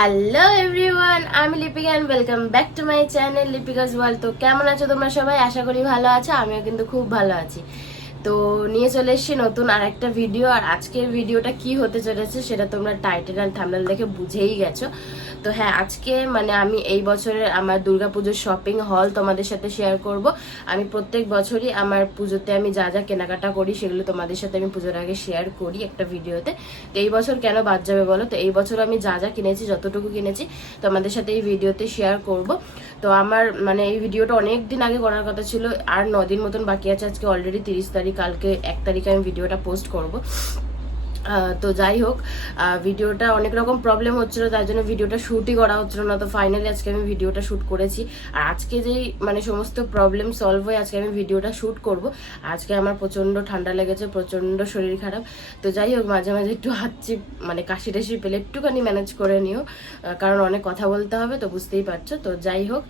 Hello everyone আমি Lipika and welcome back to my channel Lipika's world তো কেমন আছো তোমরা সবাই? আশা করি ভালো আছো, আমিও কিন্তু খুব ভালো আছি। তো নিয়ে চলে এসেছি নতুন আর একটা ভিডিও আর আজকের ভিডিওটা কি হতে চলেছে সেটা তোমরা টাইটেল অ্যান্ড থামলাল দেখে বুঝেই গেছো। তো হ্যাঁ আজকে মানে আমি এই বছরের আমার দুর্গাপুজোর শপিং হল তোমাদের সাথে শেয়ার করব। আমি প্রত্যেক বছরই আমার পুজোতে আমি যা যা কেনাকাটা করি সেগুলো তোমাদের সাথে আমি পুজোর আগে শেয়ার করি একটা ভিডিওতে। তো এই বছর কেন বাদ যাবে বলো? তো এই বছর আমি যা যা কিনেছি, যতটুকু কিনেছি তোমাদের সাথে এই ভিডিওতে শেয়ার করব। তো আমার মানে এই ভিডিওটা অনেক দিন আগে করার কথা ছিল, আর দিন মতন বাকি আছে, আজকে অলরেডি তিরিশ তারিখ, কালকে এক তারিখে আমি ভিডিওটা পোস্ট করব। তো যাই হোক ভিডিওটা অনেক রকম প্রবলেম হচ্ছিল, তার জন্য ভিডিওটা শ্যুটই করা হচ্ছিল না। তো ফাইনালি আজকে আমি ভিডিওটা শ্যুট করেছি। আর আজকে যেই মানে সমস্ত প্রবলেম সলভ হয়ে আজকে আমি ভিডিওটা শ্যুট করব, আজকে আমার প্রচণ্ড ঠান্ডা লেগেছে প্রচণ্ড শরীর খারাপ। তো যাই হোক, মাঝে মাঝে একটু হাঁচি মানে কাশি টাশি পেলে একটুখানি ম্যানেজ করে নিও। কারণ অনেক কথা বলতে হবে, তো বুঝতেই পারছ। তো যাই হোক,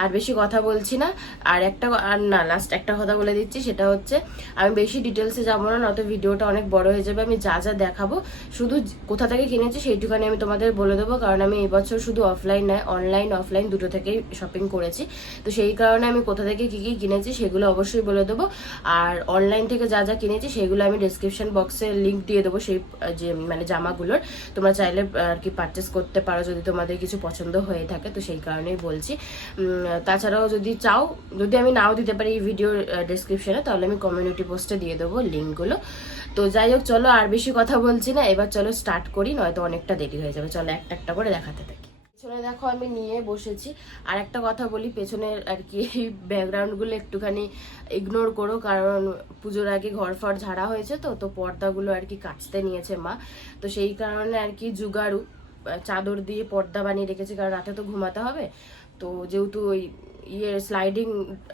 আর বেশি কথা বলছি না। আর একটা আর না লাস্ট একটা কথা বলে দিচ্ছি, সেটা হচ্ছে, আমি বেশি ডিটেলসে যাব না, নয়তো ভিডিওটা অনেক বড় হয়ে যাবে। আমি যা যা দেখাবো। শুধু কোথা থেকে কিনেছি সেইটুখানি আমি তোমাদের বলে দেবো, কারণ আমি এই বছর শুধু অফলাইন নয় অনলাইন অফলাইন দুটো থেকেই শপিং করেছি। তো সেই কারণে আমি কোথা থেকে কি কি কিনেছি সেগুলো অবশ্যই বলে দেবো। আর অনলাইন থেকে যা যা কিনেছি সেগুলো আমি ডিসক্রিপশন বক্সে লিঙ্ক দিয়ে দেবো সেই, যে মানে জামাগুলোর। তোমরা চাইলে আর কি পারচেস করতে পারো যদি তোমাদের কিছু পছন্দ হয়ে থাকে, তো সেই কারণেই বলছি। তাছাড়াও যদি চাও, যদি আমি নাও দিতে পারি এই ভিডিওর ডিসক্রিপশনে তাহলে আমি কমিউনিটি পোস্টে দিয়ে দেবো লিঙ্কগুলো তো যাই হোক চলো আর বেশি কথা বলছি না। এবার চলো স্টার্ট করি নয়তো অনেকটা দেরি হয়ে যাবে। চলো একটা একটা করে দেখাতে থাকি। পেছনে দেখো আমি নিয়ে বসেছি। আর একটা কথা বলি পেছনের আর কি এই ব্যাকগ্রাউন্ডগুলো একটুখানি ইগনোর করো কারণ পুজোর আগে ঘর ফর ঝাড়া হয়েছে তো তো পর্দাগুলো আর কি কাচতে নিয়েছে মা। তো সেই কারণে আর কি আহ, চাদর দিয়ে পর্দা বানিয়ে রেখেছে কারণ রাতে তো ঘুমাতে হবে। তো যেহেতু ওই ইয়ে স্লাইডিং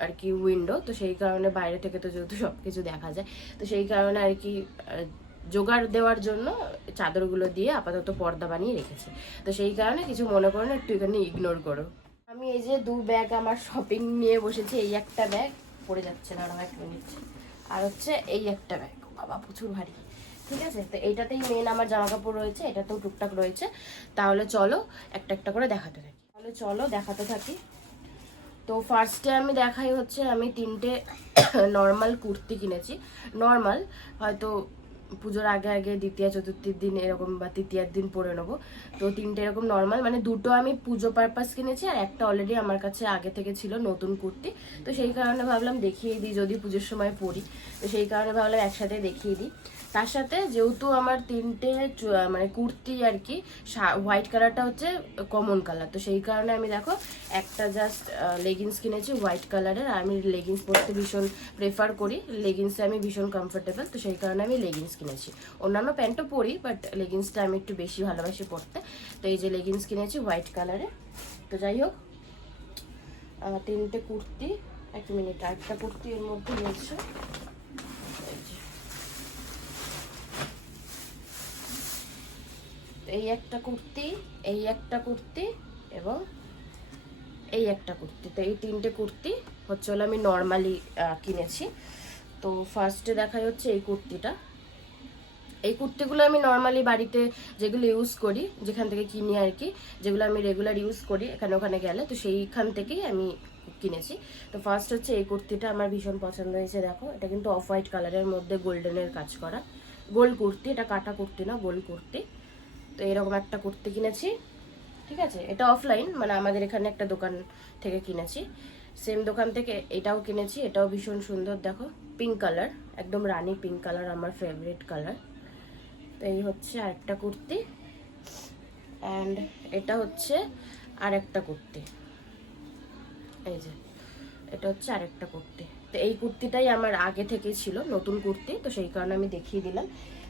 আর কি উইন্ডো তো সেই কারণে বাইরে থেকে তো যেহেতু সব কিছু দেখা যায়, তো সেই কারণে আর কি জোগাড় দেওয়ার জন্য চাদরগুলো দিয়ে আপাতত পর্দা বানিয়ে রেখেছে। তো সেই কারণে কিছু মনে করো না, একটু এখানে ইগনোর করো। আমি এই যে দু ব্যাগ আমার শপিং নিয়ে বসেছি, এই একটা ব্যাগ পড়ে যাচ্ছে না এক মিনিট আর হচ্ছে এই একটা ব্যাগ বাবা, প্রচুর ভারী। ঠিক আছে? তো এইটাতেই মেন আমার জামা কাপড় রয়েছে, এটাতেও টুকটাক রয়েছে। তাহলে চলো, একটা একটা করে দেখাতে থাকি। তাহলে চলো, দেখাতে থাকি। তো ফার্স্টে আমি দেখাই হচ্ছে আমি তিনটে নর্মাল কুর্তি কিনেছি। নর্মাল হয়তো পুজোর আগে আগে দ্বিতীয়, চতুর্থীর দিন এরকম বা তৃতীয়ার দিন পরে নেব। তো তিনটে এরকম নর্মাল মানে দুটো আমি পুজো পারপাস কিনেছি আর একটা অলরেডি আমার কাছে আগে থেকে ছিল নতুন কুর্তি। তো সেই কারণে ভাবলাম দেখিয়ে দিই যদি পুজোর সময় পরি। তো সেই কারণে ভাবলাম একসাথে দেখিয়ে দিই। তার সাথে যেহেতু আমার তিনটে মানে কুর্তি আর কি হোয়াইট কালারটা হচ্ছে কমন কালার তো সেই কারণে আমি দেখো, একটা জাস্ট লেগিংস কিনেছি হোয়াইট কালারের আর আমি লেগিংস পরতে ভীষণ প্রেফার করি। লেগিংসে আমি ভীষণ কমফোর্টেবল তো সেই কারণে আমি লেগিংস কিনেছি। অন্যান্য প্যান্টও পরি বাট লেগিংসটা আমি একটু বেশি ভালোবাসি পরতে। তো এই যে লেগিংস কিনেছি হোয়াইট কালারে তো যাই হোক তিনটে কুর্তি, এক মিনিট, আরেকটা কুর্তি এর মধ্যে রয়েছে এই যে। তো এই একটা কুর্তি, এই একটা কুর্তি এবং এই একটা কুর্তি। তো এই তিনটে কুর্তি হচ্ছে হলো আমি নর্মালি কিনেছি। তো ফার্স্টে দেখাই হচ্ছে এই কুর্তিটা। এই কুর্তিগুলো আমি নর্মালি বাড়িতে যেগুলো ইউজ করি, যেখান থেকে কিনি আর কি, যেগুলো আমি রেগুলার ইউজ করি, এখানে ওখানে গেলে, তো সেইখান থেকেই আমি কিনেছি। তো ফার্স্ট হচ্ছে এই কুর্তিটা আমার ভীষণ পছন্দ হয়েছে, দেখো। এটা কিন্তু অফ হোয়াইট কালারের মধ্যে গোল্ডেনের কাজ করা। গোল্ড কুর্তি, এটা কাটা কুর্তি না গোল্ড কুর্তি। তো এরকম একটা কুর্তি কিনেছি, ঠিক আছে? এটা অফলাইন মানে আমাদের এখানে একটা দোকান থেকে কিনেছি। সেম দোকান থেকে এটাও কিনেছি, এটাও ভীষণ সুন্দর, দেখো পিঙ্ক কালার একদম রানি পিঙ্ক কালার আমার ফেভারিট কালার তো এই হচ্ছে আরেকটা কুর্তি অ্যান্ড এটা হচ্ছে আরেকটা কুর্তি। এই যে, এটা হচ্ছে আরেকটা কুর্তি। তো এই কুর্তিটাই আমার আগে থেকে ছিল, নতুন কুর্তি, তো সেই কারণে আমি দেখিয়ে দিলাম।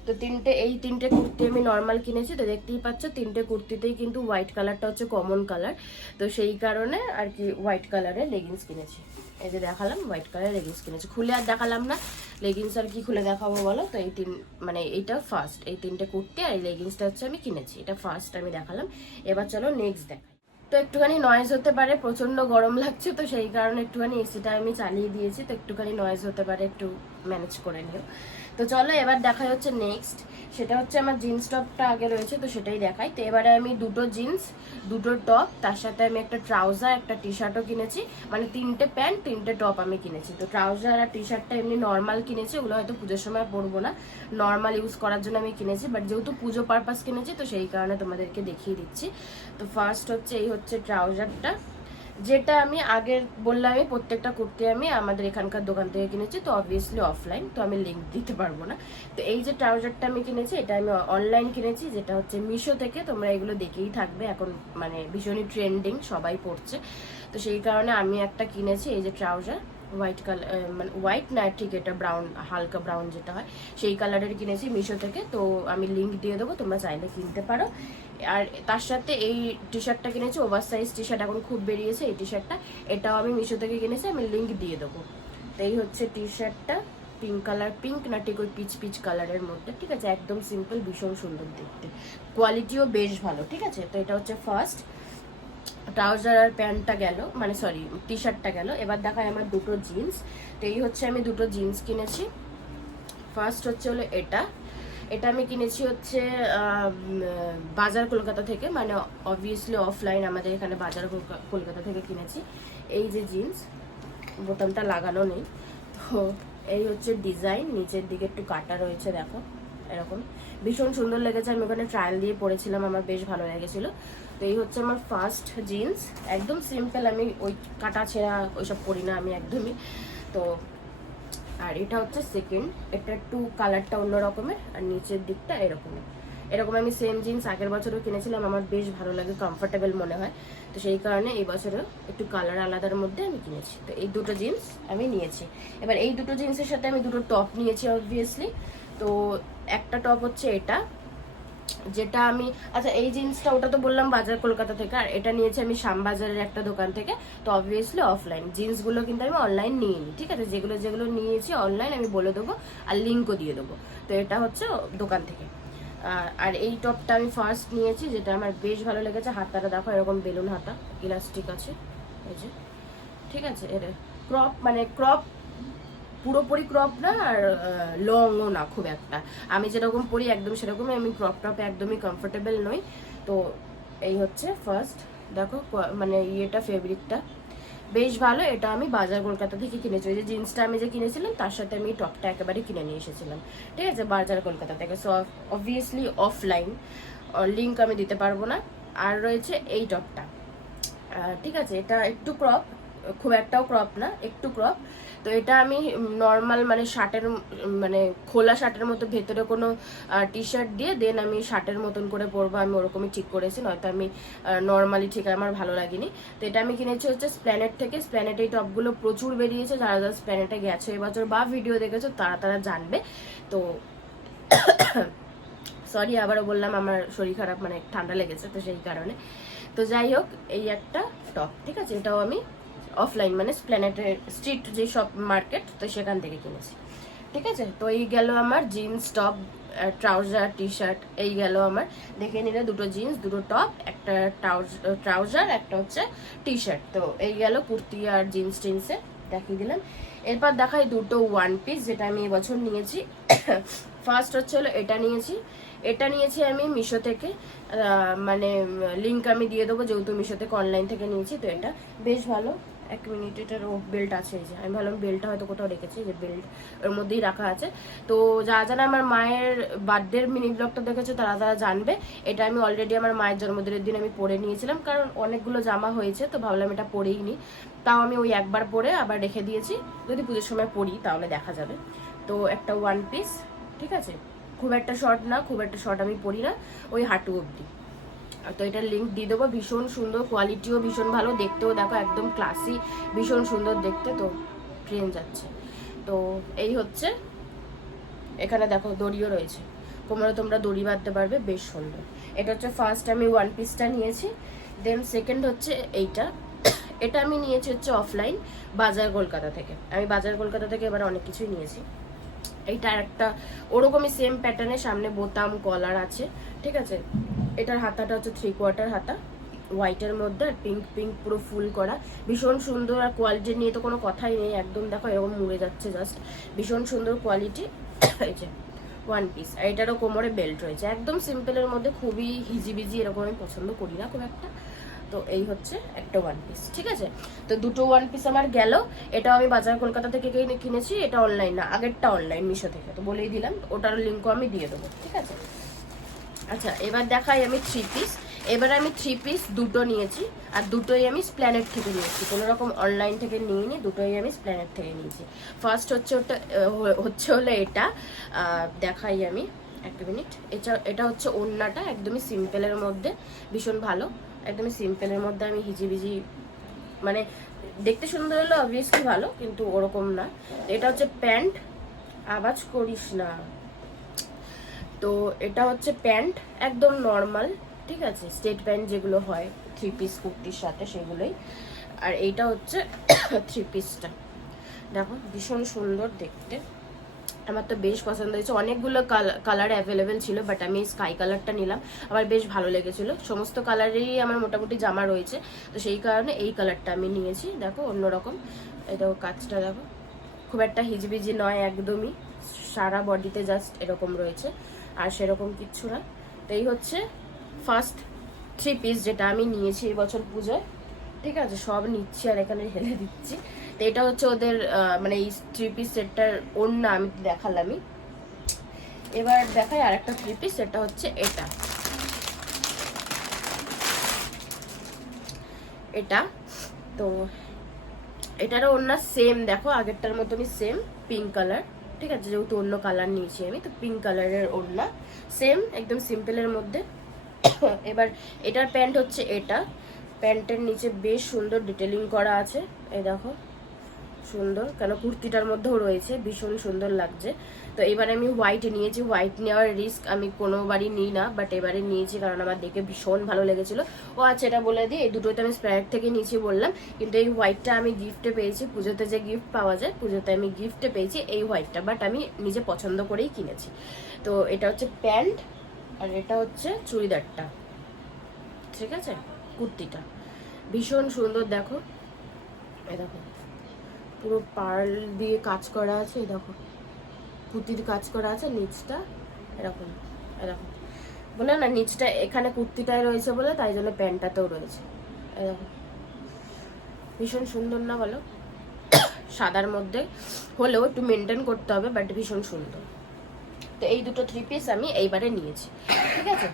তো তিনটে, এই তিনটে কুর্তি আমি নর্মাল কিনেছি, তো দেখতেই পাচ্ছ তিনটে কুর্তিতেই কিন্তু হোয়াইট কালারটা হচ্ছে কমন কালার তো সেই কারণে আর কি হোয়াইট কালারের লেগিংস কিনেছি। এই যে দেখালাম হোয়াইট কালারের লেগিংস কিনেছি। খুলে আর দেখালাম না লেগিংস আর কি খুলে দেখাবো বলো? তো এই তিন মানে এইটা ফার্স্ট এই তিনটে কুর্তি আর এই লেগিংসটা হচ্ছে আমি কিনেছি। এটা ফার্স্ট আমি দেখালাম। এবার চলো নেক্সট দেখাই। তো একটুখানি নয়েজ হতে পারে প্রচণ্ড গরম লাগছে, তো সেই কারণে একটুখানি এসিটা আমি চালিয়ে দিয়েছি, তো একটুখানি নয়েজ হতে পারে, একটু ম্যানেজ করে নিও। তো চলো, এবার দেখা হচ্ছে নেক্সট সেটা হচ্ছে আমার জিন্স টপটা আগে রয়েছে, তো সেটাই দেখাই। তো এবারে আমি দুটো জিন্স দুটো টপ তার সাথে আমি একটা ট্রাউজার একটা টি শার্টও কিনেছি। মানে তিনটে প্যান্ট তিনটে টপ আমি কিনেছি। তো ট্রাউজার আর টি শার্টটা এমনি নর্মাল কিনেছি, ওগুলো হয়তো পুজোর সময় পরবো না। নর্মাল ইউজ করার জন্য আমি কিনেছি বাট যেহেতু পুজো পারপাস কিনেছি, তো সেই কারণে তোমাদেরকে দেখিয়ে দিচ্ছি। তো ফার্স্ট হচ্ছে, এই হচ্ছে ট্রাউজারটা যেটা আমি আগের বললামই, প্রত্যেকটা কুর্তি আমি আমাদের এখানকার দোকান থেকে কিনেছি, তো অবভিয়াসলি অফলাইন তো আমি লিঙ্ক দিতে পারব না। তো এই যে ট্রাউজারটা আমি কিনেছি, এটা আমি অনলাইন কিনেছি, যেটা হচ্ছে মিশো থেকে, তোমরা এগুলো দেখেই থাকবে, এখন মানে ভীষণই ট্রেন্ডিং সবাই পড়ছে তো সেই কারণে আমি একটা কিনেছি, এই যে ট্রাউজার হোয়াইট কালার মানে হোয়াইট না, ঠিক এটা ব্রাউন হালকা ব্রাউন যেটা হয়, সেই কালারের কিনেছি মিশো থেকে, তো আমি লিঙ্ক দিয়ে দেবো, তোমরা চাইলে কিনতে পারো। আর তার সাথে এই টি শার্টটা কিনেছি ওভার সাইজ টি শার্ট এখন খুব বেরিয়েছে এই টি শার্টটা এটাও আমি মিশো থেকে কিনেছি, আমি লিঙ্ক দিয়ে দেবো। তো এই হচ্ছে টি শার্টটা পিঙ্ক কালার পিঙ্ক না ঠিক ওই পিচ পিচ কালারের মধ্যে, ঠিক আছে? একদম সিম্পল ভীষণ সুন্দর দেখতে। কোয়ালিটিও বেশ ভালো, ঠিক আছে? তো এটা হচ্ছে ফার্স্ট ট্রাউজার আর প্যান্টটা গেল মানে সরি টি শার্টটা গেল। এবার দেখায় আমার দুটো জিন্স তো এই হচ্ছে আমি দুটো জিন্স কিনেছি। ফার্স্ট হচ্ছে হলো এটা। এটা আমি কিনেছি হচ্ছে বাজার কলকাতা থেকে মানে অবভিয়াসলি অফলাইন আমাদের এখানে বাজার কলকা- কলকাতা থেকে কিনেছি। এই যে জিন্স বোতামটা লাগানো নেই। তো এই হচ্ছে ডিজাইন নিচের দিকে একটু কাটা রয়েছে, দেখো, এরকম। ভীষণ সুন্দর লেগেছে, আমি ওখানে ট্রায়াল দিয়ে পরেছিলাম আমার বেশ ভালো লেগেছিলো। তো এই হচ্ছে আমার ফার্স্ট জিন্স একদম সিম্পল আমি ওই কাটা ছেঁড়া ওইসব পরি না আমি একদমই। তো আর এটা হচ্ছে সেকেন্ড এটা একটু কালারটা অন্য রকমের আর নিচের দিকটা এরকমের এরকম আমি সেম জিন্স আগের বছরও কিনেছিলাম, আমার বেশ ভালো লাগে কমফোর্টেবল মনে হয়। তো সেই কারণে এই বছরও একটু কালার আলাদার মধ্যে আমি কিনেছি। তো এই দুটো জিন্স আমি নিয়েছি। এবার এই দুটো জিন্সের সাথে আমি দুটো টপ নিয়েছি অবভিয়াসলি তো একটা টপ হচ্ছে এটা যেটা আমি আচ্ছা এই জিন্সটা ওটা তো বললাম বাজার কলকাতা থেকে, আর এটা নিয়েছি আমি শ্যামবাজারের একটা দোকান থেকে। তো অবভিয়াসলি অফলাইন জিন্সগুলো কিন্তু আমি অনলাইন নিইনি, ঠিক আছে? যেগুলো যেগুলো নিয়েছি অনলাইন আমি বলে দেবো আর লিঙ্কও দিয়ে দেবো। তো এটা হচ্ছে দোকান থেকে। আর এই টপটা আমি ফার্স্ট নিয়েছি, যেটা আমার বেশ ভালো লেগেছে। হাতাটা দেখো, এরকম বেলুন হাতা ইলাস্টিক আছে, এই যে। ঠিক আছে? এর ক্রপ মানে ক্রপ পুরোপুরি ক্রপ না আর লংও না খুব একটা। আমি যেরকম পরি একদম সেরকমই আমি ক্রপ টপ একদমই কমফোর্টেবল নই। তো এই হচ্ছে ফার্স্ট দেখো মানে ইয়েটা ফেব্রিকটা বেশ ভালো, এটা আমি বাজার কলকাতা থেকে কিনেছি। ওই যে জিন্সটা আমি যে কিনেছিলাম, তার সাথে আমি টপটা একেবারে কিনে নিয়ে এসেছিলাম। ঠিক আছে? বাজার কলকাতা থেকে। সো অবভিয়াসলি অফলাইন লিঙ্ক আমি দিতে পারব না। আর রয়েছে এই টপটা ঠিক আছে? এটা একটু ক্রপ খুব একটাও ক্রপ না, একটু ক্রপ তো এটা আমি নর্মাল মানে শার্টের মানে খোলা শার্টের মতো ভেতরে কোনো টি শার্ট দিয়ে দেন আমি শার্টের মতন করে পরবো, আমি ওরকমই ঠিক করেছি, নয়তো আমি নর্মালি ঠিক আমার ভালো লাগেনি। তো এটা আমি কিনেছি হচ্ছে স্প্ল্যানেট থেকে স্প্ল্যানেট এই টপগুলো প্রচুর বেরিয়েছে, যারা যারা স্প্ল্যানেটে গেছে এবছর বা ভিডিও দেখেছ তারা তারা জানবে। তো সরি আবারও বললাম আমার শরীর খারাপ মানে ঠান্ডা লেগেছে তো সেই কারণে। তো যাই হোক, এই একটা টপ ঠিক আছে? এটাও আমি অফলাইন মানে স্প্ল্যানেটের স্ট্রিট যে সব মার্কেট তো সেখান থেকে কিনেছি। ঠিক আছে? তো এই গেল আমার jeans top trouser T shirt এই গেল আমার। দেখে নিলে দুটো জিন্স দুটো টপ একটা ট্রাউজার একটা হচ্ছে টি শার্ট তো এই গেল কুর্তি আর জিন্স টিন্সে দেখিয়ে দিলাম। এরপর দেখাই দুটো ওয়ান পিস যেটা আমি এবছর নিয়েছি। ফার্স্ট হচ্ছে হলো এটা নিয়েছি। এটা নিয়েছি আমি মিশো থেকে। মানে লিঙ্ক আমি দিয়ে দেবো, যেহেতু মিশো থেকে অনলাইন থেকে নিয়েছি, তো এটা বেশ ভালো। এক মিনিট এটার বেল্ট আছে এই যে। আমি ভাবলাম বেল্টটা হয়তো কোথাও রেখেছি, যে বেল্ট ওর মধ্যেই রাখা আছে। তো যা যারা আমার মায়ের বার্থডের মিনি ব্লগটা দেখেছ, তারা তারা জানবে। এটা আমি অলরেডি আমার মায়ের জন্মদিনের দিন আমি পরে নিয়েছিলাম, কারণ অনেকগুলো জামা হয়েছে, তো ভাবলাম এটা পরেই নি। তাও আমি ওই একবার পরে আবার রেখে দিয়েছি। যদি পুজোর সময় পরি, তাহলে দেখা যাবে। তো একটা ওয়ান পিস ঠিক আছে? খুব একটা শর্ট না, খুব একটা শর্ট আমি পরি না, ওই হাঁটু অবধি। তো এটার লিঙ্ক দিয়ে দেবো। ভীষণ সুন্দর কোয়ালিটিও ভীষণ ভালো। দেখতেও দেখো, একদম ক্লাসি ভীষণ সুন্দর দেখতে। তো ট্রেন যাচ্ছে। তো এই হচ্ছে, এখানে দেখো দড়িও রয়েছে। কোমরে তোমরা দড়ি বাঁধতে পারবে, বেশ সুন্দর। এটা হচ্ছে ফার্স্ট আমি ওয়ান পিসটা নিয়েছি। দেন সেকেন্ড হচ্ছে এইটা। এটা আমি নিয়েছি হচ্ছে অফলাইন বাজার কলকাতা থেকে। আমি বাজার কলকাতা থেকে এবার অনেক কিছুই নিয়েছি। এইটা একটা ওরকমই সেম প্যাটার্নের সামনে বোতাম কলার আছে, ঠিক আছে? এটার হাতাটা হচ্ছে থ্রি কোয়ার্টার হাতা হোয়াইটের মধ্যে আর পিঙ্ক পিঙ্ক পুরো ফুল করা। ভীষণ সুন্দর আর কোয়ালিটি নিয়ে তো কোনো কথাই নেই, একদম দেখো এরকম মুড়ে যাচ্ছে জাস্ট ভীষণ সুন্দর কোয়ালিটি যে ওয়ান পিস আর এটারও কোমরে বেল্ট রয়েছে। একদম সিম্পলের মধ্যে খুবই হিজিবিজি এরকম আমি পছন্দ করি না খুব একটা। তো এই হচ্ছে একটা ওয়ান পিস ঠিক আছে? তো দুটো ওয়ান পিস আমার গেল। এটাও আমি বাজার কলকাতা থেকে কিনে- কিনেছি, এটা অনলাইন না, আগেরটা অনলাইন মিশো থেকে। তো বলেই দিলাম, ওটার লিঙ্কও আমি দিয়ে দেবো, ঠিক আছে? আচ্ছা এবার দেখাই আমি থ্রি পিস এবার আমি থ্রি পিস দুটো নিয়েছি, আর দুটোই আমি স্প্ল্যানেট থেকে নিয়েছি। কোনো রকম অনলাইন থেকে নিইনি, দুটোই আমি স্প্ল্যানেট থেকে নিয়েছি। ফার্স্ট হচ্ছে ওটা হচ্ছে হলো এটা। দেখাই আমি এক মিনিট এটা এটা হচ্ছে ওড়নাটা, একদমই সিম্পলের মধ্যে, ভীষণ ভালো। একদমই সিম্পলের মধ্যে আমি হিজিবিজি মানে দেখতে সুন্দর হলো অবভিয়াসলি ভালো, কিন্তু ওরকম না। এটা হচ্ছে প্যান্ট, আওয়াজ করিস না। তো এটা হচ্ছে প্যান্ট, একদম নর্মাল, ঠিক আছে? স্টেট প্যান্ট যেগুলো হয় থ্রি পিস কুর্তির সাথে সেগুলোই। আর এইটা হচ্ছে থ্রি পিসটা দেখো, ভীষণ সুন্দর দেখতে। আমার তো বেশ পছন্দ হয়েছে। অনেকগুলো কালার অ্যাভেলেবেল ছিল বাট আমি স্কাই কালারটা নিলাম। আমার বেশ ভালো লেগেছিল। সমস্ত কালারেরই আমার মোটামুটি জামা রয়েছে। তো সেই কারণে এই কালারটা আমি নিয়েছি। দেখো, অন্যরকম। এটা কাজটা দেখো। খুব একটা হিজবিজি নয়, একদমই। সারা বডিতে জাস্ট এরকম রয়েছে। আর সেরকম কিচ্ছু না। তো এই হচ্ছে ফার্স্ট থ্রি পিস যেটা আমি নিয়েছি এই বছর পুজোয়। ঠিক আছে? সব নিচ্ছি আর এখানে হেলে দিচ্ছি। তো এটা হচ্ছে ওদের মানে এই থ্রি পিস সেটটার ওড়না আমি দেখালামই। এবার দেখাই আর একটা থ্রি পিস সেটা হচ্ছে এটা। এটা। তো এটারও ওড়না সেম দেখো আগেরটার মতনই সেম পিঙ্ক কালার ঠিক আছে, যেহেতু অন্য কালার নিয়েছি আমি, তো পিঙ্ক কালারের ওড়না। সেম একদম সিম্পলের মধ্যে। এবার এটার প্যান্ট হচ্ছে এটা। প্যান্টের নিচে বেশ সুন্দর ডিটেলিং করা আছে। এই দেখো। সুন্দর, কেন কুর্তিটার মধ্যেও রয়েছে, ভীষণ সুন্দর লাগছে। তো এবারে আমি হোয়াইট নিয়েছি হোয়াইট নেওয়ার রিস্ক আমি কোনোবারই নিই না বাট এবারে নিয়েছি কারণ আমার দেখে ভীষণ ভালো লেগেছিল। ও আচ্ছা এটা বলে দিই, এই দুটোই তো আমি স্প্রাইট থেকে নিয়েছি বললাম, কিন্তু এই হোয়াইটটা আমি গিফটে পেয়েছি, পুজোতে যে গিফট পাওয়া যায়, পুজোতে আমি গিফটে পেয়েছি এই হোয়াইটটা বাট আমি নিজে পছন্দ করেই কিনেছি। তো এটা হচ্ছে প্যান্ট, আর এটা হচ্ছে চুড়িদারটা, ঠিক আছে? কুর্তিটা, ভীষণ সুন্দর, দেখো। এই দেখো। পুরো পার্ল দিয়ে কাজ করা আছে দেখো। পুঁতির কাজ করা আছে, নিচটা, এরকম এরকম। বলে না, নিচটা, এখানে কুর্তিটায় রয়েছে বলে, তাই জন্য প্যান্টটাতেও রয়েছে। এরকম ভীষণ সুন্দর না বলো? সাদার মধ্যে হলেও একটু মেনটেন করতে হবে বাট ভীষণ সুন্দর। তো এই দুটো থ্রি পিস আমি এইবারে নিয়েছি, ঠিক আছে?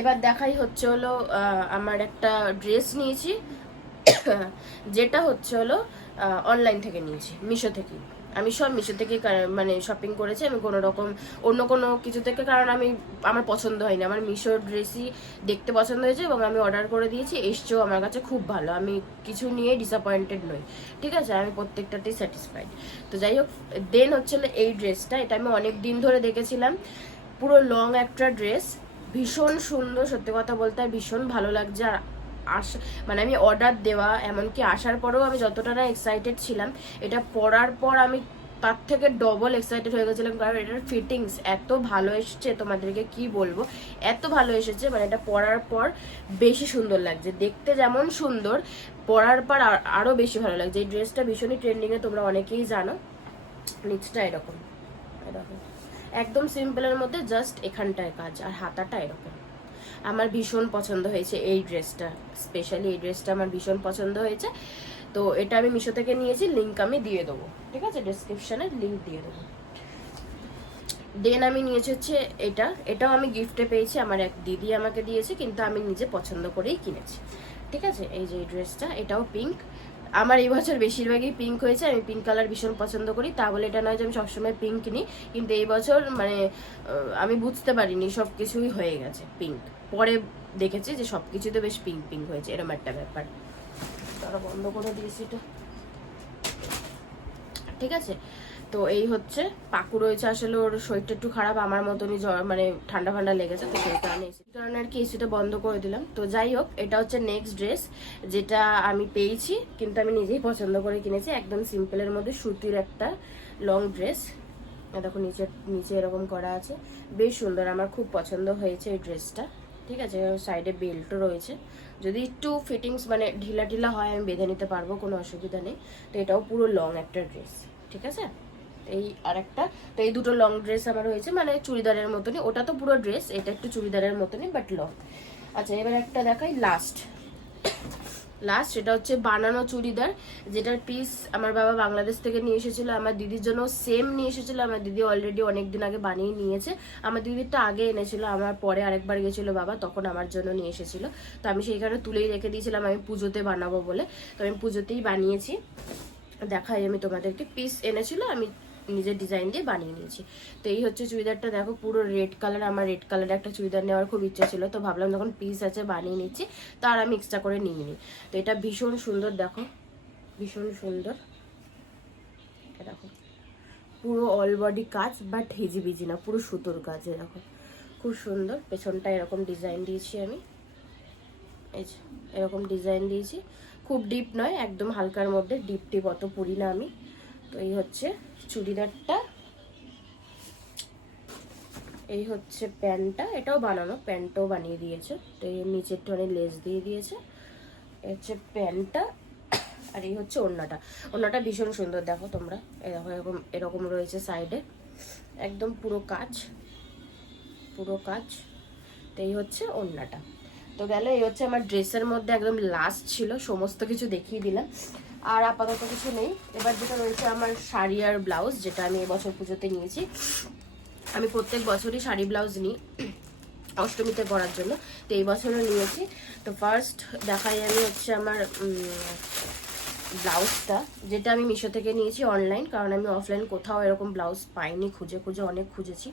এবার দেখাই হচ্ছে হলো আমার একটা ড্রেস নিয়েছি। যেটা হচ্ছে হলো অনলাইন থেকে নিয়েছি, মিশো থেকে। আমি সব মিশো থেকে মানে শপিং করেছি, আমি কোনো রকম, অন্য কোনো কিছু থেকে, কারণ আমি, আমার পছন্দ হয়নি। আমার মিশো ড্রেসই দেখতে পছন্দ হয়েছে এবং আমি অর্ডার করে দিয়েছি এসছেও আমার কাছে খুব ভালো। আমি কিছু নিয়ে ডিসঅ্যাপয়েন্টেড নই, ঠিক আছে? আমি প্রত্যেকটাতেই স্যাটিসফাইড তো যাই হোক দেন হচ্ছে এই ড্রেসটা এটা আমি অনেক দিন ধরে দেখেছিলাম। পুরো লং একটা ড্রেস ভীষণ সুন্দর, সত্যি কথা বলতে ভীষণ ভালো লাগছে। আর আস মানে আমি অর্ডার দেওয়া, এমনকি আসার পরেও আমি যতটা না এক্সাইটেড ছিলাম, এটা পরার পর আমি তার থেকে ডবল এক্সাইটেড হয়ে গেছিলাম, কারণ এটার ফিটিংস এত ভালো এসেছে, তোমাদেরকে কি বলব? এত ভালো এসেছে মানে এটা পরার পর বেশি সুন্দর লাগছে। দেখতে যেমন সুন্দর, পরার পর আর- আরও বেশি ভালো লাগছে। এই ড্রেসটা ভীষণই ট্রেন্ডিংয়ে তোমরা অনেকেই জানো। নিচটা এরকম। এরকম। একদম সিম্পলের মধ্যে জাস্ট এখানটায় কাজ, আর হাতাটা এরকম। আমার ভীষণ পছন্দ হয়েছে এই ড্রেসটা। স্পেশালি এই ড্রেসটা আমার ভীষণ পছন্দ হয়েছে। তো এটা আমি মিশো থেকে নিয়েছি লিঙ্ক আমি দিয়ে দেবো। ঠিক আছে? ডিসক্রিপশানে লিঙ্ক দিয়ে দেবো। দেন আমি নিয়েছি হচ্ছে এটা। এটাও আমি গিফটে পেয়েছি। আমার এক দিদি আমাকে দিয়েছে, কিন্তু আমি নিজে পছন্দ করেই কিনেছি। ঠিক আছে? এই যে ড্রেসটা, এটাও পিঙ্ক আমার এই বছর বেশিরভাগই পিঙ্ক হয়েছে। আমি পিঙ্ক কালার ভীষণ পছন্দ করি। তা বলে এটা নয় যে আমি সবসময় পিঙ্ক নিই কিন্তু এই বছর মানে আমি বুঝতে পারিনি সব কিছুই হয়ে গেছে পিঙ্ক পরে দেখেছি যে সব কিছুতে বেশ পিঙ্ক পিঙ্ক হয়েছে এরকম একটা ব্যাপার। তারা বন্ধ করে দিয়েছি এটা। ঠিক আছে? তো এই হচ্ছে, পাকু রয়েছে আসলে ওর শরীরটা একটু খারাপ, আমার মতনই জ্বর মানে ঠান্ডা ফান্ডা লেগেছে, তো সেই কারণে এই কারণে আর কি এসিটা বন্ধ করে দিলাম। তো যাই হোক, এটা হচ্ছে নেক্সট ড্রেস যেটা আমি পেয়েছি, কিন্তু আমি নিজেই পছন্দ করে কিনেছি, একদম সিম্পলের মধ্যে সুতির একটা লং ড্রেস দেখো, নিচে নিচে এরকম করা আছে। বেশ সুন্দর, আমার খুব পছন্দ হয়েছে এই ড্রেসটা ঠিক আছে সাইডে বেল্টও রয়েছে। যদি একটু ফিটিংস মানে ঢিলা ঢিলা হয়, আমি বেঁধে নিতে পারব, কোনো অসুবিধা নেই। তো এটাও পুরো লং একটা ড্রেস ঠিক আছে? এই আরেকটা, তো এই দুটো লং ড্রেস আমার রয়েছে মানে চুড়িদারের মতনই। ওটা তো পুরো ড্রেস এটা একটু চুড়িদারের মতনই বাট লং আচ্ছা এবার একটা দেখাই লাস্ট লাস্ট এটা হচ্ছে বানানো চুড়িদার, যেটার পিস আমার বাবা বাংলাদেশ থেকে নিয়ে এসেছিল, আমার দিদির জন্য সেম নিয়ে এসেছিল, আমার দিদি অলরেডি অনেক দিন আগে বানিয়ে নিয়েছে। আমার দিদিরটা আগে এনেছিল, আমার পরে আরেকবার গেছিল বাবা, তখন আমার জন্য নিয়ে এসেছিল। তো আমি সেইখানে তুলেই রেখে দিয়েছিলাম, আমি পুজোতে বানাবো বলে। তো আমি পুজোতেই বানিয়েছি। দেখাই আমি তোমাদেরকে। পিস এনেছিল, আমি নিজের ডিজাইন দিয়ে বানিয়ে নিয়েছি। তো এই হচ্ছে চুড়িদারটা, দেখো পুরো রেড কালার আমার রেড কালারের একটা চুড়িদার নেওয়ার খুব ইচ্ছা ছিল, তো ভাবলাম যখন পিস আছে বানিয়ে নিচ্ছি, তো আর আমি এক্সট্রা করে নিয়ে নিই। তো এটা ভীষণ সুন্দর, দেখো, ভীষণ সুন্দর। দেখো, পুরো অল বডি কাজ বাট হিজিবিজি না, পুরো সুতোর কাজ এরকম খুব সুন্দর পেছনটা এরকম ডিজাইন দিয়েছি আমি। এই এরকম ডিজাইন দিয়েছি। খুব ডিপ নয়, একদম হালকার মধ্যে ডিপ টিপ অত পরি না আমি। তো এই হচ্ছে চুড়িদারটা। এই হচ্ছে প্যান্টটা। এটাও বানানো প্যান্টটাও বানিয়ে দিয়েছে। তো এই নিচে একটুখানি লেস দিয়ে দিয়েছে। এই হচ্ছে প্যান্টটা আর এই হচ্ছে ওড়নাটা। ওড়নাটা ভীষণ সুন্দর, দেখো তোমরা। এরকম এরকম এরকম রয়েছে সাইডে। একদম পুরো কাজ পুরো কাজ তো এই হচ্ছে ওড়নাটা। তো গেল, এই হচ্ছে আমার ড্রেসের মধ্যে একদম লাস্ট ছিল, সমস্ত কিছু দেখিয়ে দিলাম। আর আপাতত কিছু নেই। এবার যেটা রয়েছে আমার শাড়ি আর ব্লাউজ, যেটা আমি এবছর পুজোতে নিয়েছি। আমি প্রত্যেক বছরই শাড়ি, ব্লাউজ নিই অষ্টমীতে পরার জন্য। তো এই বছরও নিয়েছি। তো ফার্স্ট দেখাই আমি হচ্ছে আমার ব্লাউজটা, যেটা আমি মিশো থেকে নিয়েছি অনলাইন, কারণ আমি অফলাইন কোথাও এরকম ব্লাউজ পাইনি, খুঁজে খুঁজে অনেক খুঁজেছি।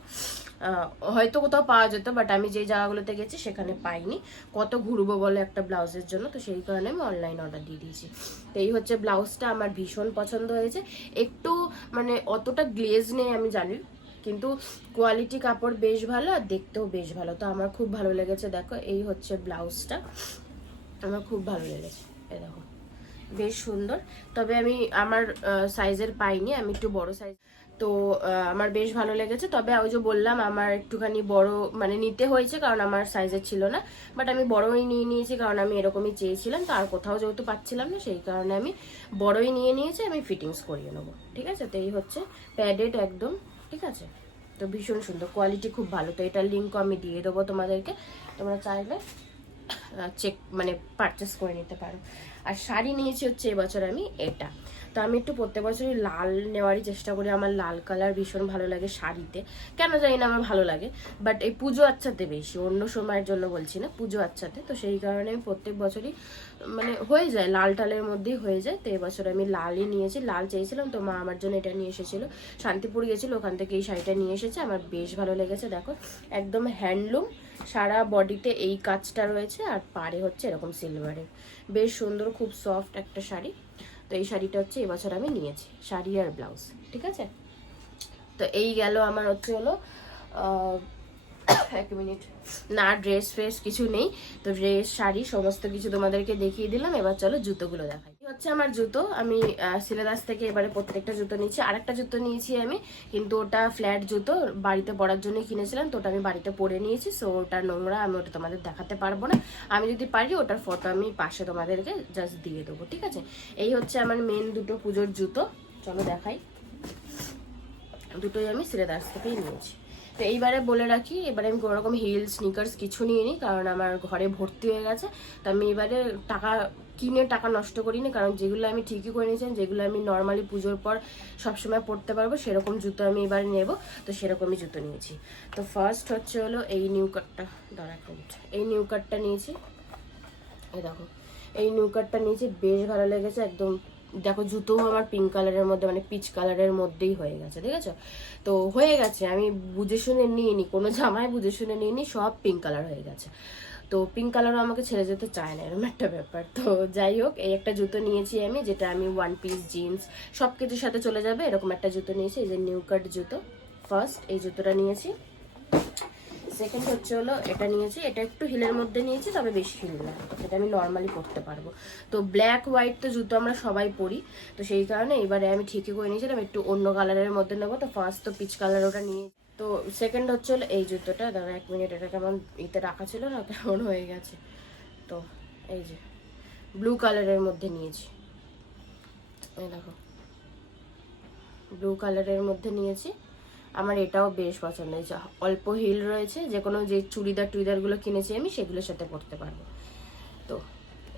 হয়তো কোথাও পাওয়া যেত বাট আমি যেই জায়গাগুলোতে গেছি সেখানে পাইনি। কত ঘুরবো বলে একটা ব্লাউজের জন্য, তো সেই কারণে আমি অনলাইন অর্ডার দিয়ে দিয়েছি। তো এই হচ্ছে ব্লাউজটা, আমার ভীষণ পছন্দ হয়েছে। একটু মানে অতটা গ্লেজ নেই আমি জানি, কিন্তু কোয়ালিটি কাপড় বেশ ভালো আর দেখতেও বেশ ভালো। তো আমার খুব ভালো লেগেছে, দেখো, এই হচ্ছে ব্লাউজটা। আমার খুব ভালো লেগেছে দেখো। বেশ সুন্দর। তবে আমি আমার সাইজের পাইনি, আমি একটু বড় সাইজ তো আমার বেশ ভালো লেগেছে। তবে ওই যে বললাম, আমার একটুখানি বড় মানে নিতে হয়েছে কারণ আমার সাইজের ছিল না। বাট আমি বড়ই নিয়ে নিয়েছি কারণ আমি এরকমই চেয়েছিলাম। তো আর কোথাও যেহেতু পাচ্ছিলাম না, সেই কারণে আমি বড়ই নিয়ে নিয়েছি, আমি ফিটিংস করিয়ে নেব। ঠিক আছে? তো এই হচ্ছে প্যাডেড একদম। ঠিক আছে? তো ভীষণ সুন্দর। কোয়ালিটি খুব ভালো। তো এটার লিঙ্কও আমি দিয়ে দেবো তোমাদেরকে। তোমরা চাইলে চেক মানে পারচেস করে নিতে পারো। আর শাড়ি নিয়েছি হচ্ছে এবছর আমি এটা। তো আমি একটু প্রত্যেক বছরই লাল নেওয়ারই চেষ্টা করি। আমার লাল কালার ভীষণ ভালো লাগে শাড়িতে। কেন জানি না আমার ভালো লাগে। বাট এই পুজো আচ্ছাতে বেশি, অন্য সময়ের জন্য বলছি না, পুজো আচ্ছাতে। তো সেই কারণে আমি প্রত্যেক বছরই মানে হয়ে যায়, লাল টালের মধ্যেই হয়ে যায়। তো এবছর আমি লালই নিয়েছি, লাল চেয়েছিলাম। তো মা আমার জন্য এটা নিয়ে এসেছিল। শান্তিপুর গেছিল, ওখান থেকে এই শাড়িটা নিয়ে এসেছে। আমার বেশ ভালো লেগেছে, দেখো। একদম হ্যান্ডলুম সারা বডিতে এই কাজটা রয়েছে আর পাড়ে হচ্ছে এরকম সিলভারের বেশ সুন্দর, খুব সফট একটা শাড়ি। তো এই শাড়িটা হচ্ছে এবছর আমি নিয়েছি, শাড়ি আর ব্লাউজ ঠিক আছে? তো এই গেল আমার হচ্ছে হলো এক মিনিট। না ড্রেস ফ্রেস কিছু নেই। তো ড্রেস শাড়ি, সমস্ত কিছু তোমাদেরকে দেখিয়ে দিলাম। এবার চলো জুতোগুলো দেখাই। হচ্ছে আমার জুতো। আমি সিলেদাস থেকে এবারে প্রত্যেকটা জুতো নিয়েছি। আরেকটা জুতো নিয়েছি আমি, কিন্তু ওটা ফ্ল্যাট জুতো। বাড়িতে পরার জন্য কিনেছিলাম, তো ওটা আমি বাড়িতে পরে নিয়েছি সো ওটা নোংরা আমি ওটা তোমাদের দেখাতে পারব না। আমি যদি পারি, ওটার ফটো আমি পাশে তোমাদেরকে জাস্ট দিয়ে দেবো, ঠিক আছে? এই হচ্ছে আমার মেন দুটো পুজোর জুতো। চলো দেখাই। দুটোই আমি সিলেদাস থেকেই নিয়েছি। তো এইবারে বলে রাখি, এবারে আমি কোনো রকম হিল স্নিকার্স কিছু নিয়ে নিই কারণ আমার ঘরে ভর্তি হয়ে গেছে। তো আমি এবারে টাকা কিনে টাকা নষ্ট করিনি, কারণ যেগুলো আমি ঠিকই করে নিয়েছিলাম যেগুলো আমি নর্মালি পুজোর পর সবসময় পরতে পারব, সেরকম জুতো আমি এবারে নেব। তো সেরকমই জুতো নিয়েছি। তো ফার্স্ট হচ্ছে হলো এই নিউ কাটটা দাঁড়া এই নিউ কাটটা নিয়েছি। এই দেখো। এই নিউ কাটটা নিয়েছি, বেশ ভালো লেগেছে, একদম দেখো জুতোও আমার পিঙ্ক কালারের মধ্যে মানে পিচ কালারের মধ্যেই হয়ে গেছে, ঠিক আছে? তো হয়ে গেছে, আমি বুঝে শুনে নিইনি, কোনো জামায় বুঝে শুনে নিইনি, সব পিঙ্ক কালার হয়ে গেছে। তো পিঙ্ক কালারও আমাকে ছেড়ে যেতে চায় না, এরকম একটা ব্যাপার। তো যাই হোক, এই একটা জুতো নিয়েছি আমি, যেটা আমি ওয়ান পিস জিন্স সব কিছুর সাথে চলে যাবে, এরকম একটা জুতো নিয়েছি, এই যে নিউ কাট জুতো। ফার্স্ট এই জুতোটা নিয়েছি। সেকেন্ড হচ্ছে হলো, এটা নিয়েছি, এটা একটু হিলের মধ্যে নিয়েছি, তবে বেশি হিল না। এটা আমি নর্মালি পরতে পারব। তো ব্ল্যাক হোয়াইট তো জুতো আমরা সবাই পরি, তো সেই কারণে এবারে আমি ঠিকই করে নিয়েছিলাম, একটু অন্য কালারের মধ্যে নেব। তো ফার্স্ট তো পিচ কালার ওটা নিয়ে, তো সেকেন্ড হচ্ছে হলো এই জুতোটা। দাঁড়া এক মিনিট এটা কেমন ইতে রাখা ছিল না কেমন হয়ে গেছে? তো এই যে ব্লু কালারের মধ্যে নিয়েছি। এই দেখো ব্লু কালারের মধ্যে নিয়েছি। আমার এটাও বেশ পছন্দ হয়েছে। অল্প হিল রয়েছে, যে কোনো যে চুড়িদার টুড়িদারগুলো কিনেছি আমি, সেগুলোর সাথে পরতে পারব। তো,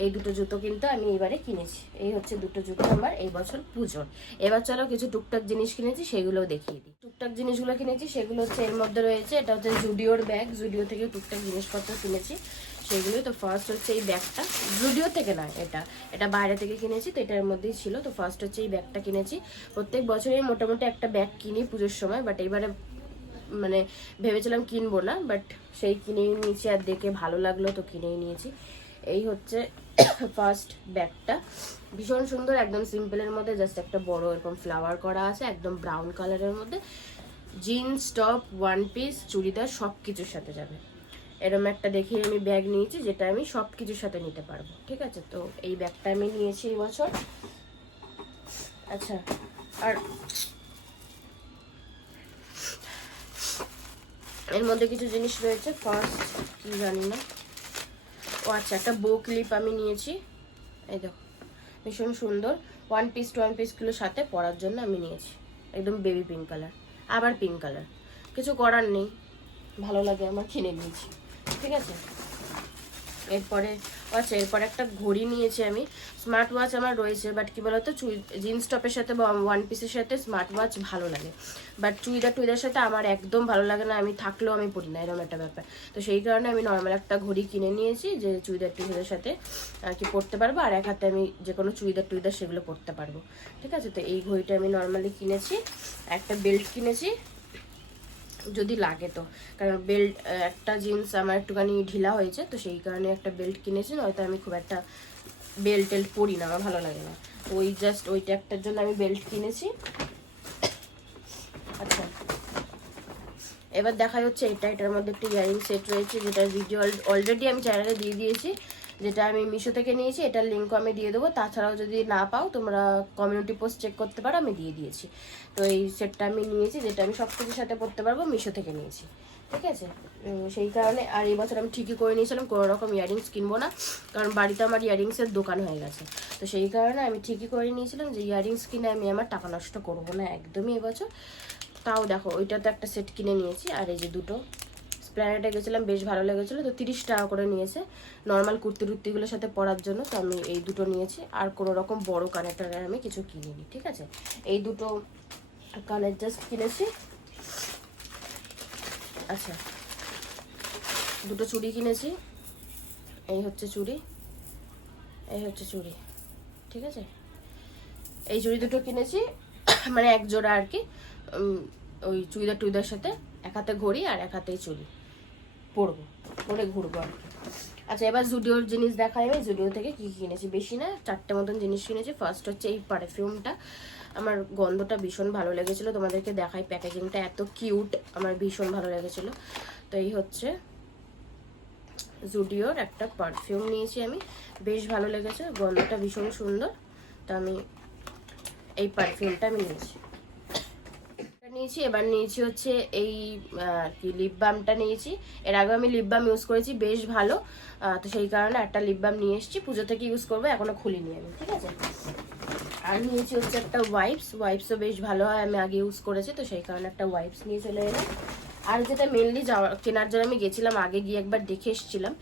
এই দুটো জুতো কিন্তু আমি এবারে কিনেছি। এই হচ্ছে দুটো জুতো আমার এই বছর পুজোর। এবার চলো কিছু টুকটাক জিনিস কিনেছি, সেগুলোও দেখিয়ে দিই। টুকটাক জিনিসগুলো কিনেছি, সেগুলো হচ্ছে এর মধ্যে রয়েছে, এটা হচ্ছে জুডিওর ব্যাগ। জুডিও থেকে টুকটাক জিনিসপত্র কিনেছি। সেগুলোই তো ফার্স্ট হচ্ছে এই ব্যাগটা। জুডিও থেকে না এটা। এটা বাইরে থেকে কিনেছি, তো এটার মধ্যেই ছিল। তো ফার্স্ট হচ্ছে এই ব্যাগটা কিনেছি। প্রত্যেক বছরই মোটামুটি একটা ব্যাগ কিনি পুজোর সময় বাট এবারে মানে ভেবেছিলাম কিনবো না বাট সেই কিনেই নিয়েছি আর দেখে ভালো লাগল, তো কিনেই নিয়েছি। এই হচ্ছে ফার্স্ট ব্যাগটা। ভীষণ সুন্দর, একদম সিম্পলের মধ্যে জাস্ট একটা বড় এরকম ফ্লাওয়ার করা আছে, একদম ব্রাউন কালারের মধ্যে। Jeans top one piece churidar সব কিছুর সাথে যাবে। এরকম একটা দেখে আমি ব্যাগ নিয়েছি, যেটা আমি সব কিছুর সাথে নিতে পারব, ঠিক আছে? তো এই ব্যাগটা আমি নিয়েছি এই বছর। আচ্ছা আর এর মধ্যে কিছু জিনিস রয়েছে। ফার্স্ট কি জানি না। ও আচ্ছা একটা বো ক্লিপ আমি নিয়েছি। এই দেখো, ভীষণ সুন্দর। ওয়ান পিস টু ওয়ান পিসগুলোর সাথে পরার জন্য আমি নিয়েছি। একদম বেবি পিঙ্ক কালার আবার পিঙ্ক কালার কিছু করার নেই, ভালো লাগে, আমার কিনে নিয়েছি। ঠিক আছে? এরপরে আচ্ছা এরপরে একটা ঘড়ি নিয়েছি আমি। স্মার্ট ওয়াচ আমার রয়েছে বাট কি বলতো, চুই জিন্স টপের সাথে বা ওয়ান পিসের সাথে স্মার্ট ওয়াচ ভালো লাগে। বাট চুইদার, টুইদার সাথে আমার একদম ভালো লাগে না, আমি থাকলেও আমি পড়ি না এরকম একটা ব্যাপার। তো সেই কারণে আমি নর্মাল একটা ঘড়ি কিনে নিয়েছি, যে চুইদার টুইদার সাথে আর কি পড়তে পারব, আর এক হাতে আমি যে কোনো চুইদার, টুইদার সেগুলো পড়তে পারব। ঠিক আছে? তো এই ঘড়িটা আমি নর্মালি কিনেছি, একটা বেল্ট কিনেছি যদি লাগে তো। কারণ বেল্ট একটা জিন্স আমার একটুখানি ঢিলা হয়েছে, তো সেই কারণে একটা বেল্ট কিনেছি হয়তো আমি খুব একটা বেল্ট টেল্ট পরি না, আমার ভালো লাগে না। ওই জাস্ট ওইটা একটার জন্য আমি বেল্ট কিনেছি। আচ্ছা। এবার দেখা যাচ্ছে এটা, এটার মধ্যে একটি ইয়ারিং সেট রয়েছে যেটার ভিডিও অলরেডি আমি চ্যানেলে দিয়ে দিয়েছি, যেটা আমি মিশো থেকে নিয়েছি, এটার লিঙ্কও আমি দিয়ে দেবো। তাছাড়াও যদি না পাও, তোমরা কমিউনিটি পোস্ট চেক করতে পারো, আমি দিয়ে দিয়েছি। তো এই সেটটা আমি নিয়েছি, যেটা আমি সব কিছুর সাথে পড়তে পারব, মিশো থেকে নিয়েছি। ঠিক আছে? সেই কারণে আর এই বছর আমি ঠিকই করে নিয়েছিলাম, কোনো রকম ইয়ারিংস কিনবো না, কারণ বাড়িতে আমার ইয়ারিংসের দোকান হয়ে গেছে। তো সেই কারণে আমি ঠিকই করে নিয়েছিলাম যে, ইয়ারিংস কিনে আমি আমার টাকা নষ্ট করব না, একদমই এবছর তাও দেখো ওইটা তো একটা সেট কিনে নিয়েছি, আর এই যে দুটো। স্প্ল্যানেটে গেছিলাম, বেশ ভালো লেগেছিলো, তো তিরিশ টাকা করে নিয়েছে। নর্মাল কুর্তি টুর্তিগুলোর সাথে পরার জন্য তো আমি এই দুটো নিয়েছি, আর কোনো রকম বড় কানের টানের আমি কিছু কিনিনি, ঠিক আছে? এই দুটো কানের জাস্ট কিনেছি। আচ্ছা দুটো চুড়ি কিনেছি। এই হচ্ছে চুড়ি, এই হচ্ছে চুড়ি, ঠিক আছে? এই চুড়ি দুটো কিনেছি মানে এক জোড়া আর কি ওই চুড়িদার টুইদার সাথে এক হাতে ঘড়ি আর এক হাতেই চুড়ি। পরবো, পরে ঘুরবো আর আচ্ছা এবার জুডিওর জিনিস দেখাই আমি। জুডিও থেকে কি কিনেছি? বেশি না, চারটে মতন জিনিস কিনেছি। ফার্স্ট হচ্ছে এই পারফিউমটা আমার গন্ধটা ভীষণ ভালো লেগেছিলো। তোমাদেরকে দেখাই প্যাকেজিংটা এত কিউট আমার ভীষণ ভালো লেগেছিলো। তো এই হচ্ছে জুডিওর একটা পারফিউম নিয়েছি আমি। বেশ ভালো লেগেছে, গন্ধটা ভীষণ সুন্দর। তো আমি এই পারফিউমটা আমি নিয়েছি। নিয়েছি এবার নিয়েছি হচ্ছে এই আহ, কি লিপ বামটা নিয়েছি। এর আগে আমি লিপ বাম ইউজ করেছি বেশ ভালো। তো সেই কারণে একটা লিপ বাম নিয়ে এসেছি। পুজো থেকে ইউজ করব এখনও খুলিনি আমি ঠিক আছে? আর নিয়েছি হচ্ছে একটা ওয়াইপস ওয়াইপসও বেশ ভালো হয় আমি আগে ইউজ করেছি তো সেই কারণে একটা ওয়াইপস নিয়ে চলে এলাম। আর যেটা মেনলি যাওয়ার কেনার জন্য আমি গেছিলাম আগে গিয়ে একবার দেখে এসেছিলাম।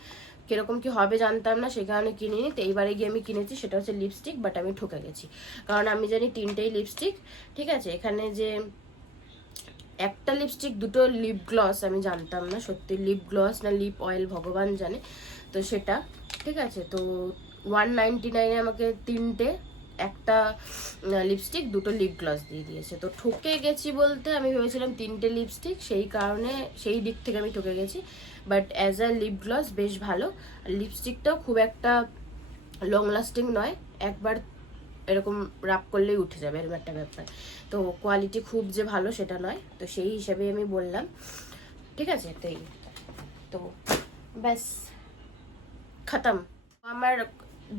কীরকম কি হবে জানতাম না সেই কারণে কিনিনি। তো এইবারে গিয়ে আমি কিনেছি সেটা হচ্ছে লিপস্টিক বাট আমি ঠকে গেছি। কারণ আমি জানি তিনটেই লিপস্টিক ঠিক আছে? এখানে যে একটা লিপস্টিক দুটো লিপ গ্লস আমি জানতাম না, সত্যি লিপ গ্লস না লিপ অয়েল ভগবান জানে। তো সেটা, ঠিক আছে? তো ওয়ান নাইনটি নাইনে আমাকে তিনটে, একটা লিপস্টিক দুটো লিপ গ্লস দিয়ে দিয়েছে। তো ঠকে গেছি বলতে আমি ভেবেছিলাম তিনটে লিপস্টিক সেই কারণে, সেই দিক থেকে আমি ঠকে গেছি। But as a lip gloss বেশ ভালো। লিপস্টিকটাও খুব একটা লং লাস্টিং নয়। একবার এরকম রাপ করলেই উঠে যাবে এরকম একটা ব্যাপার। তো কোয়ালিটি খুব যে ভালো সেটা নয়। তো সেই হিসাবে আমি বললাম, ঠিক আছে? তাই তো ব্যাস, খতম। আমার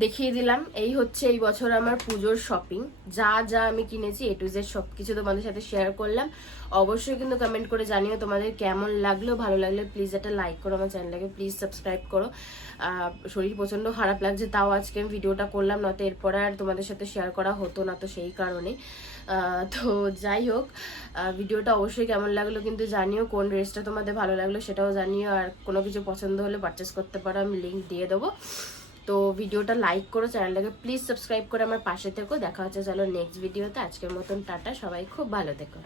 দেখিয়ে দিলাম। এই হচ্ছে এই বছর আমার পুজোর শপিং যা যা আমি কিনেছি এ টু জেড সব কিছু তোমাদের সাথে শেয়ার করলাম। অবশ্যই কিন্তু কমেন্ট করে জানিও তোমাদের কেমন লাগল, ভালো লাগলে প্লিজ একটা লাইক করো, আমার চ্যানেলটাকে প্লিজ সাবস্ক্রাইব করো। শরীর প্রচণ্ড খারাপ লাগছে, তাও আজকে আমি ভিডিওটা করলাম, নয়তো এরপরে আর তোমাদের সাথে শেয়ার করা হতো না, তো সেই কারণে। তো যাই হোক ভিডিওটা অবশ্যই কেমন লাগল কিন্তু জানিও, কোন ড্রেসটা তোমাদের ভালো লাগল সেটাও জানিও, আর কোনো কিছু পছন্দ হলে পারচেস করতে পারো, আমি লিঙ্ক দিয়ে দেবো। তো ভিডিওটা লাইক করো চ্যানেলটাকে প্লিজ সাবস্ক্রাইব করে আমার পাশে থেকো। দেখা হচ্ছে চলো নেক্সট ভিডিওতে আজকের মতন টাটা, সবাই খুব ভালো থেকো।